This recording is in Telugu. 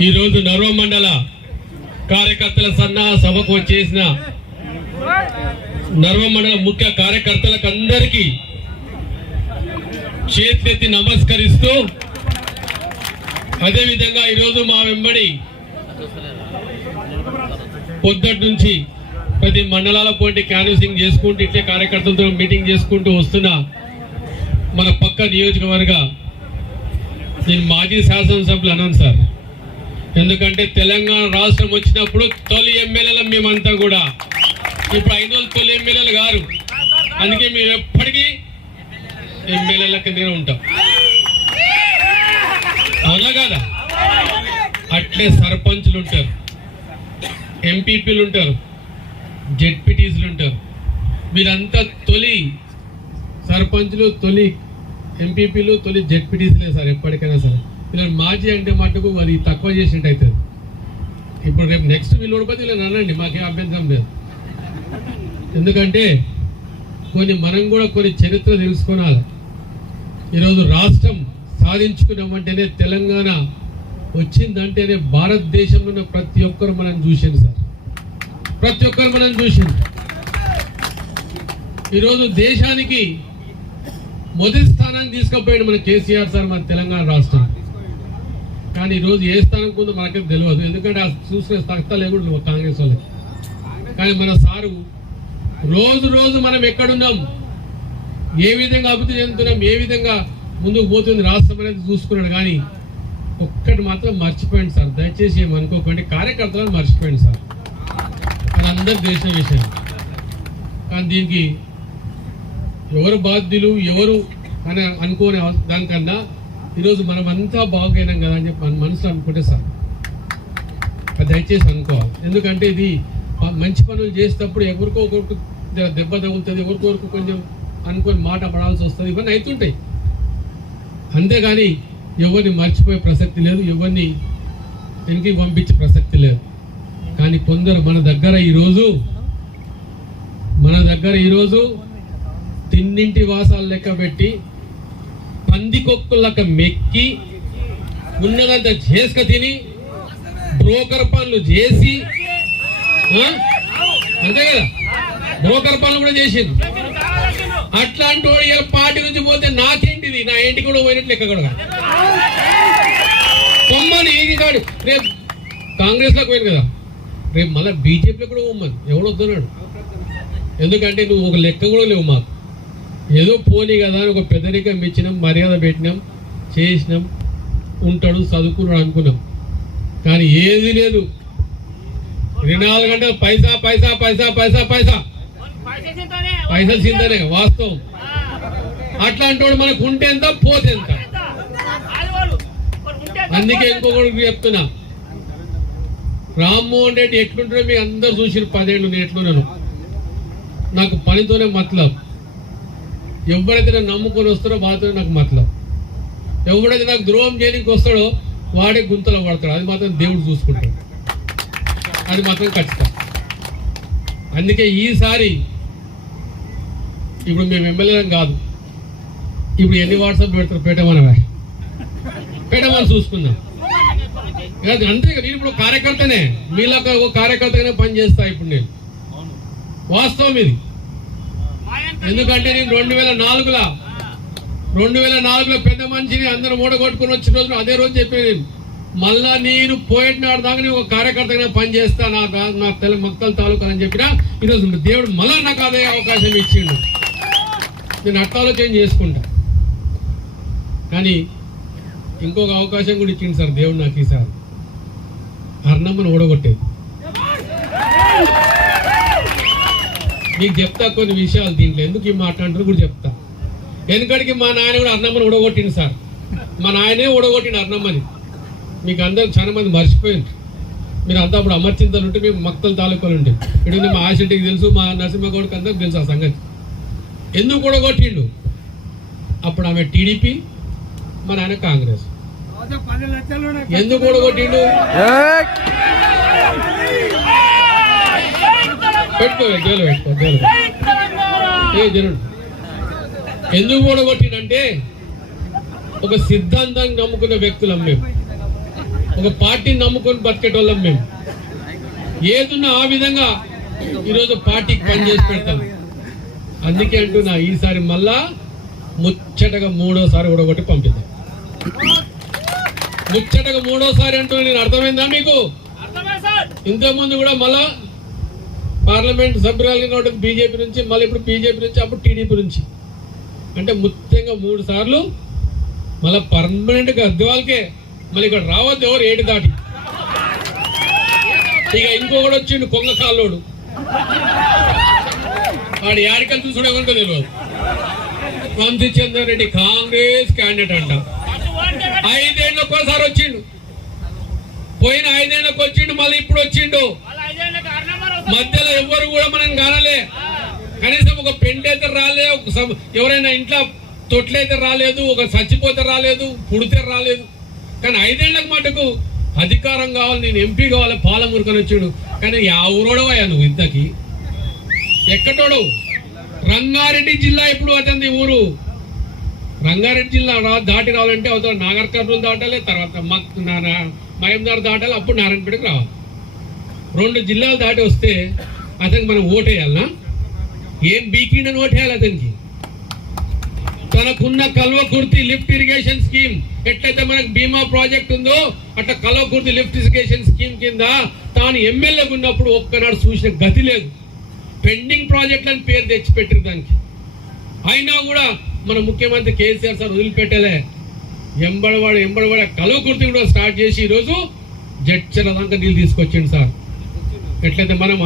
ఈరోజు నర్వ మండల కార్యకర్తల సన్నాహ సభకు వచ్చేసిన నర్వ మండల ముఖ్య కార్యకర్తలకు అందరికీ చేతి నమస్కరిస్తూ అదేవిధంగా ఈరోజు మా వెంబడి పొద్దుటి నుంచి ప్రతి మండలాల పోటీ క్యాన్వసింగ్ చేసుకుంటూ ఇట్లే కార్యకర్తలతో మీటింగ్ చేసుకుంటూ వస్తున్న మన పక్క నియోజకవర్గ నేను మాజీ శాసనసభ్యులు అన్నాను సార్. ఎందుకంటే తెలంగాణ రాష్ట్రం వచ్చినప్పుడు తొలి ఎమ్మెల్యేలు మేమంతా కూడా. ఇప్పుడు ఐదు వందల తొలి ఎమ్మెల్యేలు గారు అందుకే మేము ఎప్పటికీ ఎమ్మెల్యేల కిందనే ఉంటాం. అవునా కదా? అట్లే సర్పంచులు ఉంటారు. ఎంపీపీలు ఉంటారు. జెడ్పీటీసీలు ఉంటారు. మీరంతా తొలి సర్పంచ్లు తొలి ఎంపీపీలు తొలి జెడ్పీటీసీలే సార్ ఎప్పటికైనా సరే. వీళ్ళని మాజీ అంటే మటుకు మరి తక్కువ చేసినట్టు అవుతుంది ఇప్పుడు రేపు నెక్స్ట్ వీళ్ళు కూడా వీళ్ళని అనండి మాకేం అభ్యంతరం లేదు. ఎందుకంటే కొన్ని మనం కూడా కొన్ని చరిత్ర తెలుసుకోవాలి ఈరోజు రాష్ట్రం సాధించుకున్నామంటేనే తెలంగాణ వచ్చిందంటేనే భారతదేశంలో ఉన్న ప్రతి ఒక్కరు మనం చూసింది సార్. ప్రతి ఒక్కరు మనం చూసింది. ఈరోజు దేశానికి మొదటి స్థానాన్ని తీసుకుపోయాడు మన కేసీఆర్ సార్ మన తెలంగాణ రాష్ట్రం కానీ ఈరోజు ఏ స్థానం ఉందో మనకే తెలియదు ఎందుకంటే ఆ చూసిన తఖ్తాలు కూడా కాంగ్రెస్ వాళ్ళకి కానీ మన సారు రోజు రోజు మనం ఎక్కడున్నాం? ఏ విధంగా అభివృద్ధి చెందుతున్నాం? ఏ విధంగా ముందుకు పోతుంది? రాష్ట్రం అనేది చూసుకున్నాడు కానీ ఒక్కటి మాత్రం మర్చిపోయింది సార్. దయచేసి ఏమనుకోకండి కార్యకర్తలను మర్చిపోయింది సార్. అది అందరు తెలిసిన విషయం. కానీ దీనికి ఎవరు బాధ్యులు ఎవరు అని అనుకోని దానికన్నా ఈరోజు మనం అంతా బాగైనాం కదా అని చెప్పి మన మనసులో అనుకుంటే సార్ దయచేసి అనుకోవాలి. ఎందుకంటే ఇది మంచి పనులు చేసేటప్పుడు ఎవరికో ఒకరికి దెబ్బ తగులుతుంది ఎవరికొరకు కొంచెం అనుకొని మాట పడాల్సి వస్తుంది. ఇవన్నీ అవుతుంటాయి అంతేగాని ఎవరిని మర్చిపోయే ప్రసక్తి లేదు ఎవరిని వెనక్కి పంపించే ప్రసక్తి లేదు. కానీ కొందరు మన దగ్గర ఈరోజు మన దగ్గర ఈరోజు తిన్నింటి వాసాలు లెక్క పెట్టి పందికొక్కులక మెక్కి ఉన్నదంతా చేసుక తిని బ్రోకర్ పనులు చేసి ఆ? అంతే కదా? బ్రోకర్ పనులు కూడా చేసింది అట్లాంటి వాడు పార్టీ నుంచి పోతే నాకేంటిది? నా ఇంటికి కూడా పోయినట్లు లెక్క కూడా కొమ్మని పొమ్మని ఇది కాడు రేపు కాంగ్రెస్లోకి పోయింది కదా. రేపు మళ్ళీ బీజేపీలో కూడా పొమ్మని. ఎవడు వద్దన్నాడు? ఎందుకంటే నువ్వు ఒక లెక్క కూడా లేవు మాకు. ఏదో పోనీ కదా అని ఒక పెద్దరికం ఇచ్చినాం మర్యాద పెట్టినాం చేసినాం ఉంటాడు చదువుకున్నాడు అనుకున్నాం. కానీ ఏది లేదు. ఇరవై నాలుగు గంటలు పైసా పైసా పైసా పైసా పైసా. పైసా చింతనే వాస్తవం. అట్లాంటి వాడు మనకు ఉంటే ఎంత పోతే ఎంత. అందుకే ఇంకొకటి చెప్తున్నా. రామ్మోహన్ రెడ్డి ఎట్లుంటారో మీకు అందరు చూసిరు పదేళ్ళు నేను ఎట్లున్నాను. నాకు పనితోనే మతలబ్ ఎవరైతే నన్ను నమ్ముకొని వస్తారో మాత్రమే నాకు మతలం. ఎవడైతే నాకు ద్రోహం చేయడానికి వస్తాడో వాడే గుంతలో పడతాడు అది మాత్రం దేవుడు చూసుకుంటాడు. అది మాత్రం ఖచ్చితం. అందుకే ఈసారి ఇప్పుడు మేము ఎమ్మెల్యేలం కాదు. ఇప్పుడు ఎన్ని వాట్సాప్ పెడతారు? పెట్టమనవా పెట్టమని చూసుకుందాం. అంతే కదా, నేను ఇప్పుడు కార్యకర్తనే. మీలాగా ఒక కార్యకర్తగానే పనిచేస్తా ఇప్పుడు నేను. వాస్తవం ఇది. ఎందుకంటే నేను రెండు వేల నాలుగులో రెండు వేల నాలుగులో పెద్ద మనిషిని అందరూ మూడగొట్టుకుని వచ్చిన రోజున అదే రోజు చెప్పాను నేను. మళ్ళా నేను పోయినాడు దాకా నేను ఒక కార్యకర్తగా పనిచేస్తా నా రా- నా తెల మక్కల తాలూకా అని చెప్పినా ఈరోజు దేవుడు మళ్ళా నాకు అదే అవకాశం ఇచ్చిండు. నేను అట్లా ఆలోచన చేసుకుంటా. కానీ ఇంకొక అవకాశం కూడా ఇచ్చిండు సార్ దేవుడు నాకు ఈసారి. అర్ణమ్మను ఓడగొట్టేది మీకు చెప్తా కొన్ని విషయాలు దీంట్లో. ఎందుకు ఈ మాట్లాడుతారో కూడా చెప్తా. వెనుకడికి మా నాయన కూడా అన్నమ్మని ఉడగొట్టింది సార్. మా నాయనే ఉడగొట్టిండు అన్నమ్మని. మీకు అందరికి చాలా మంది మర్చిపోయింది మీరు అంతా అప్పుడు అమర్చింతలు ఉంటే మేము మక్తల తాలూకాలు ఉంటే ఇటు మా ఆశెట్టికి తెలుసు మా నరసింహగౌడ్కి అందరికి తెలుసు ఆ సంగతి. ఎందుకు ఉడగొట్టిండు అప్పుడు ఆమె టీడీపీ మా నాయన కాంగ్రెస్. ఎందుకు ఓడగొట్టిండు పెట్టుకో జైలు పెట్టుకో జైలు. ఏ జరుడు ఎందుకు ఓడగొట్టిండంటే ఒక సిద్ధాంతాన్ని నమ్ముకున్న వ్యక్తులం మేము. ఒక పార్టీని నమ్ముకొని బతికేటోళ్ళం మేము. ఏదున్నా ఆ విధంగా ఈరోజు పార్టీకి పనిచేసి పెడతాం. అందుకే అంటున్నా ఈసారి మళ్ళా ముచ్చటగా మూడోసారి కూడా ఒకటి పంపిద్దాం. ముచ్చటగా మూడోసారి అంటూ నేను అర్థమైందా మీకు? ఇంతకుముందు కూడా మళ్ళా పార్లమెంట్ సభ్యురాలు కాబట్టి బీజేపీ నుంచి మళ్ళీ ఇప్పుడు బీజేపీ నుంచి అప్పుడు టీడీపీ నుంచి. అంటే ముఖ్యంగా మూడు సార్లు మళ్ళీ పర్మనెంట్గా మళ్ళీ ఇక్కడ రావద్దు ఎవరు ఏటి దాటి. ఇక ఇంకొకడు వచ్చిండు కొంగ కాళ్ళోడు వాడు యాడికలు చూసుడు ఎవరికో తెలియదు వంశీ చంద్ర రెడ్డి కాంగ్రెస్ క్యాండిడేట్ అంట. ఐదేళ్ళకి ఒకసారి వచ్చిండు. పోయిన ఐదేళ్ళకి వచ్చిండు మళ్ళీ ఇప్పుడు వచ్చిండు. మధ్యలో ఎవ్వరు కూడా మనం కానలే. కనీసం ఒక పెంట్ అయితే రాలేదు ఒక ఎవరైనా ఇంట్లో తొట్లయితే రాలేదు ఒక చచ్చిపోతే రాలేదు పుడితే రాలేదు. కానీ ఐదేళ్ళకు మటుకు అధికారం కావాలి నేను ఎంపీ కావాలి పాలమురుకొని వచ్చాడు. కానీ ఆ ఊరోడవయ్యా నువ్వు ఇంతకి? ఎక్కటోడు రంగారెడ్డి జిల్లా ఎప్పుడు అతని ఊరు? రంగారెడ్డి జిల్లా రా- దాటి రావాలంటే అవుతాడు నాగర్ కర్నూలు దాటాలి తర్వాత మక్ మయందార్ దాటాలి అప్పుడు నారాయణపేటకు రావాలి. రెండు జిల్లాలు దాటి వస్తే అతనికి మనం ఓటేయాలనా? ఏం బీకిండని ఓటేయాలి అతనికి? తనకున్న కల్వకుర్తి లిఫ్ట్ ఇరిగేషన్ స్కీమ్ ఎట్లయితే మనకు బీమా ప్రాజెక్ట్ ఉందో అట్లా కల్వకుర్తి లిఫ్ట్ ఇరిగేషన్ స్కీమ్ కింద తాను ఎమ్మెల్యేగా ఉన్నప్పుడు ఒక్కనాడు చూసిన గతి లేదు. పెండింగ్ ప్రాజెక్టులని పేరు తెచ్చిపెట్టారు దానికి. అయినా కూడా మన ముఖ్యమంత్రి కేసీఆర్ సార్ వదిలిపెట్టలే. ఎంబడవాడు ఎంబడవాడ కల్వకుర్తి కూడా స్టార్ట్ చేసి ఈరోజు జడ్చల దాకా నీళ్ళు తీసుకొచ్చిండు సార్. ఎట్లయితే మనం